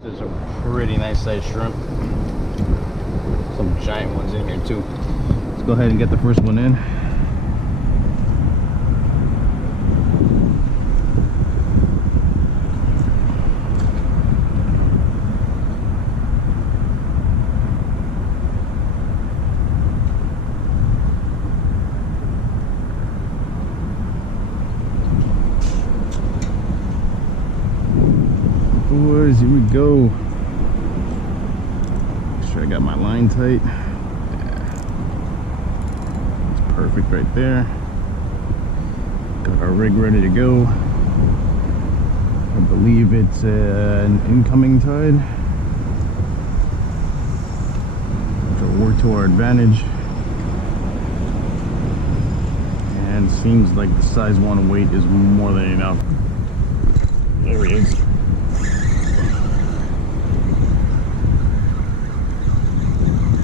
There's a pretty nice sized shrimp. Some giant ones in here too. Let's go ahead and get the first one in. Boys, here we go. Make sure I got my line tight. Yeah. It's perfect right there. Got our rig ready to go. I believe it's an incoming tide, which will work to our advantage. And seems like the size 1 weight is more than enough. There he is.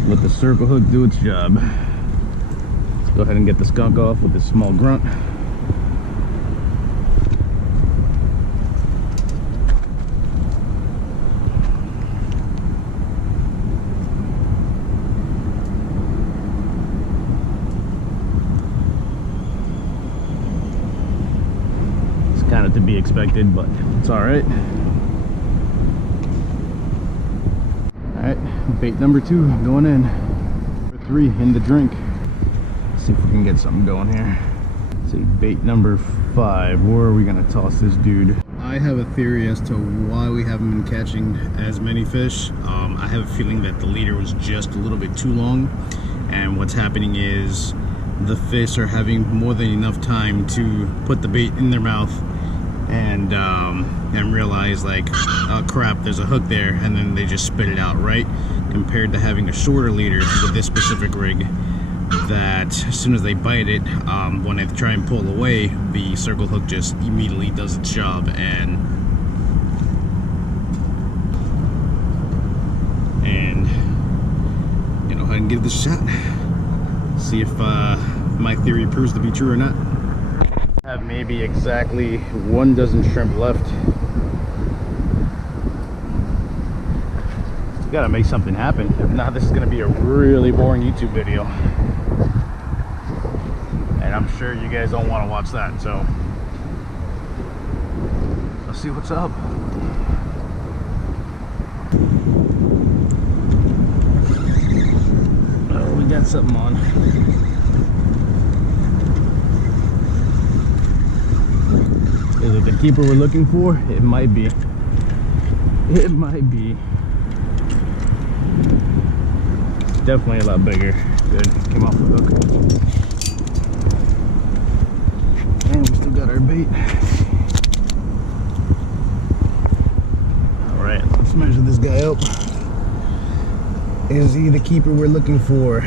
Let the circle hook do its job. Let's go ahead and get the skunk off with this small grunt. It's kind of to be expected, but it's all right. Alright, bait number 2 going in. Number 3 in the drink. Let's see if we can get something going here. Let's see, bait number 5. Where are we gonna toss this dude? I have a theory as to why we haven't been catching as many fish. I have a feeling that the leader was just a little bit too long, and what's happening is the fish are having more than enough time to put the bait in their mouth and realize, like, oh crap, there's a hook there, and then they just spit it out, right? Compared to having a shorter leader with this specific rig, that as soon as they bite it, when they try and pull away, the circle hook just immediately does its job and you know, go ahead and give this a shot. See if my theory proves to be true or not. I have maybe exactly 1 dozen shrimp left. Gotta make something happen. If not, this is gonna be a really boring YouTube video. And I'm sure you guys don't want to watch that, so let's see what's up. Oh, we got something on. Is it the keeper we're looking for? It might be. It might be. It's definitely a lot bigger. Good. Came off the hook. And we still got our bait. Alright, let's measure this guy up. Is he the keeper we're looking for?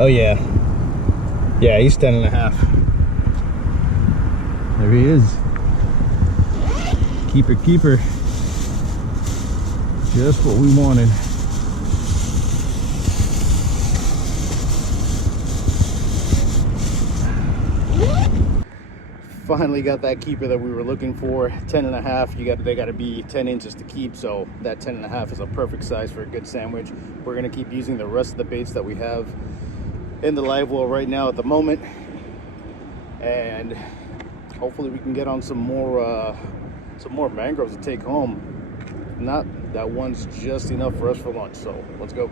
Oh yeah. Yeah, he's 10.5. There he is. Keeper, keeper. Just what we wanted. Finally got that keeper that we were looking for. 10.5. They got to be 10 inches to keep, so that 10.5 is a perfect size for a good sandwich. We're gonna keep using the rest of the baits that we have in the live well right now at the moment, and hopefully we can get on some more mangroves to take home. If not, that one's just enough for us for lunch, so let's go.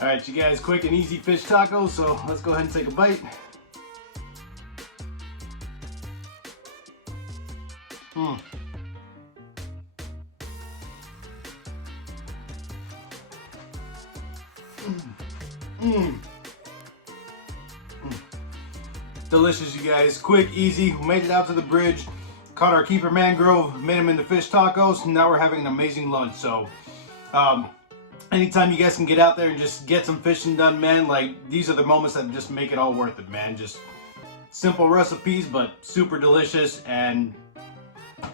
All right, you guys, quick and easy fish tacos. So let's go ahead and take a bite. Delicious, you guys. Quick, easy. We made it out to the bridge. Caught our keeper Mangrove. Made them into fish tacos. Now we're having an amazing lunch. So, anytime you guys can get out there and just get some fishing done, man, like these are the moments that just make it all worth it, man. Just simple recipes, but super delicious, and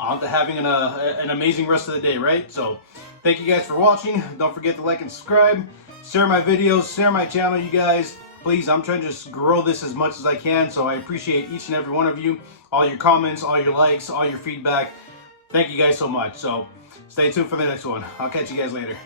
on to having an amazing rest of the day, right? So, thank you guys for watching. Don't forget to like and subscribe. Share my videos, share my channel, you guys. Please, I'm trying to just grow this as much as I can, so I appreciate each and every one of you. All your comments, all your likes, all your feedback. Thank you guys so much. So, stay tuned for the next one. I'll catch you guys later.